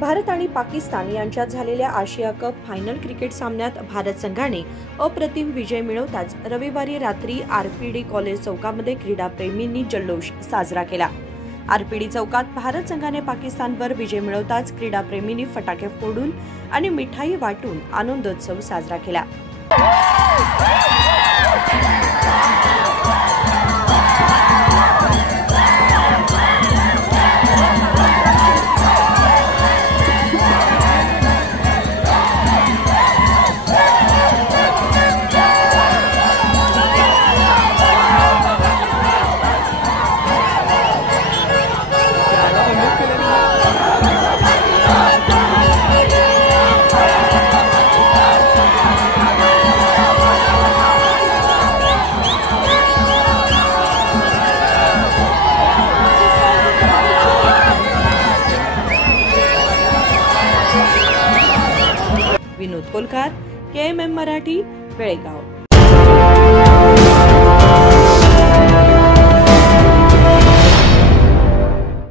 भारत आणि पाकिस्तान यांच्यात झालेल्या आशिया कप फायनल क्रिकेट सामन्यात भारत संघाने अप्रतिम विजय मिळवताच रविवारी रात्री आरपीडी कॉलेज चौकामध्ये क्रीडाप्रेमींनी जल्लोष साजरा केला। आरपीडी चौकात भारत संघाने पाकिस्तानवर विजय मिळवताच क्रीडाप्रेमींनी फटाके फोडून आणि मिठाई वाटून आनंदोत्सव साजरा केला। विनोद कोलकार, KMM मराठी, बेळगाव।